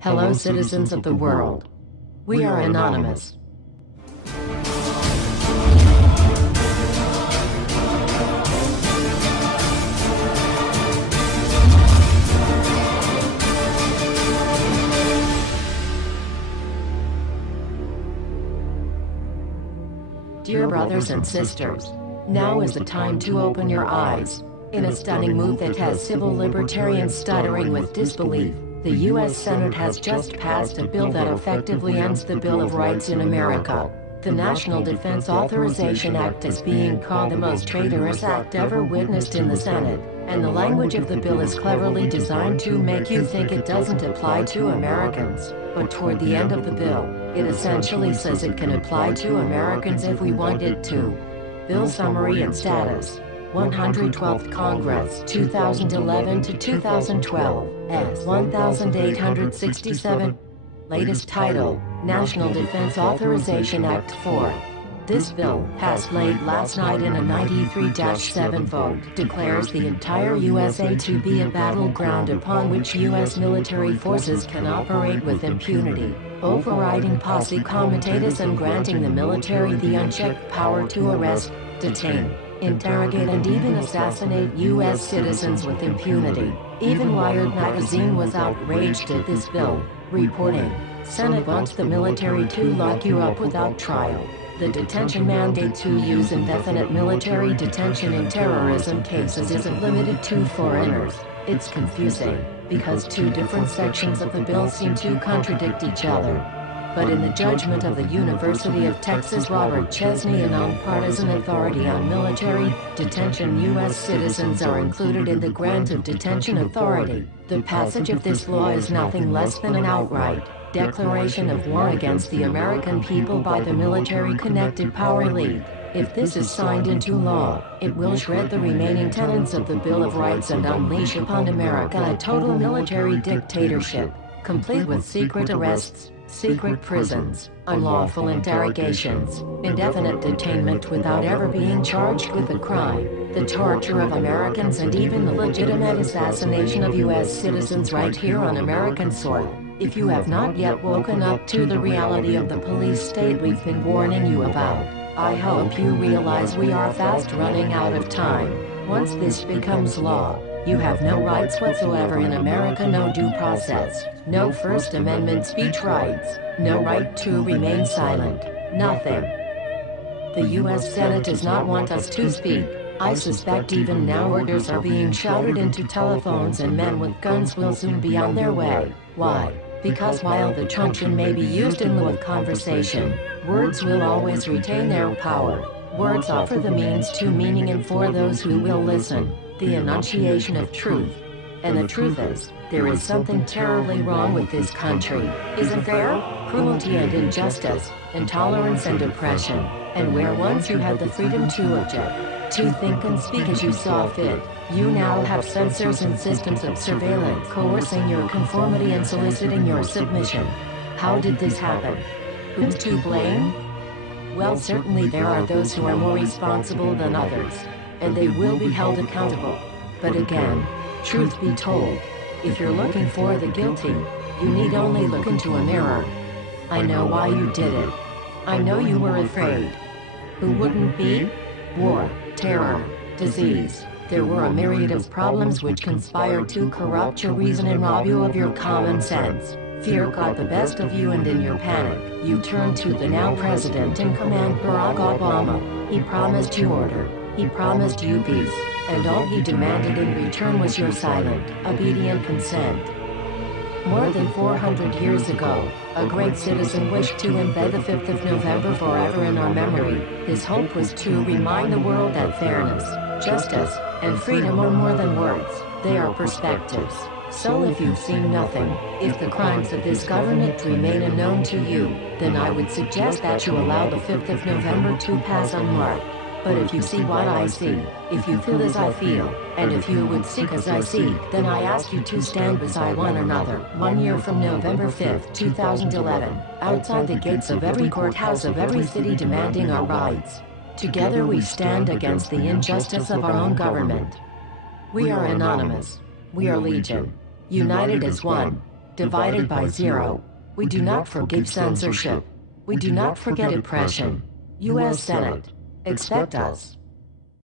Hello, citizens of the world. We are anonymous. Dear brothers and sisters, now is the time to open your eyes. In a stunning move that has civil libertarians stuttering with disbelief, the U.S. Senate has just passed a bill that effectively ends the Bill of Rights in America. The National Defense Authorization Act is being called the most traitorous act ever witnessed in the Senate, and the language of the bill is cleverly designed to make you think it doesn't apply to Americans. But toward the end of the bill, it essentially says it can apply to Americans if we want it to. Bill summary and status. 112th Congress, 2011 to 2012, S. 1867. Latest title, National Defense Authorization Act 4. This bill, passed late last night in a 93-7 vote, declares the entire USA to be a battleground upon which U.S. military forces can operate with impunity, overriding posse comitatus and granting the military the unchecked power to arrest, detain, interrogate and even assassinate U.S. citizens with impunity. Even Wired magazine was outraged at this bill, reporting, "Senate wants the military to lock you up without trial." The detention mandate to use indefinite military detention in terrorism cases isn't limited to foreigners. It's confusing, because two different sections of the bill seem to contradict each other. But in the judgment of the University of Texas Robert Chesney, a nonpartisan authority on military detention, U.S. citizens are included in the grant of detention authority. The passage of this law is nothing less than an outright declaration of war against the American people by the military-connected power elite. If this is signed into law, it will shred the remaining tenets of the Bill of Rights and unleash upon America a total military dictatorship, complete with secret arrests, secret prisons, unlawful interrogations, indefinite detainment without ever being charged with a crime, the torture of Americans and even the legitimate assassination of U.S. citizens right here on American soil. If you have not yet woken up to the reality of the police state we've been warning you about, I hope you realize we are fast running out of time. Once this becomes law, you have no rights whatsoever in America, no due process, no First Amendment speech rights, no right to remain silent, nothing. The U.S. Senate does not want us to speak. I suspect even now orders are being shouted into telephones and men with guns will soon be on their way. Why? Because while the truncheon may be used in lieu of conversation, words will always retain their power. Words offer the means to meaning and for those who will listen, the enunciation of truth. And the truth is, there is something terribly wrong with this country, isn't there? Cruelty and injustice, intolerance and oppression, and where once you had the freedom to object, to think and speak as you saw fit, you now have censors and systems of surveillance coercing your conformity and soliciting your submission. How did this happen? Who's to blame? Well, certainly there are those who are more responsible than others, and they will be held accountable. But again, truth be told, if you're looking for the guilty, you need only look into a mirror. I know why you did it. I know you were afraid. Who wouldn't be? War, terror, disease. There were a myriad of problems which conspired to corrupt your reason and rob you of your common sense. Fear got the best of you, and in your panic, you turned to the now president in command, Barack Obama. He promised you order. He promised you peace. And all he demanded in return was your silent, obedient consent. More than 400 years ago, a great citizen wished to embed the 5th of November forever in our memory. His hope was to remind the world that fairness, justice, and freedom are more than words, they are perspectives. So if you've seen nothing, if the crimes of this government remain unknown to you, then I would suggest that you allow the 5th of November to pass unmarked. But if you see what I see, if you feel as I feel, and if you would seek as I seek, then I ask you to stand beside one another, 1 year from November 5th, 2011, outside the gates of every courthouse of every city demanding our rights. Together we stand against the injustice of our own government. We are anonymous. We are legion. United as one. divided by 0. We do not forgive censorship. We do not forget oppression. U.S. Senate. Expect us.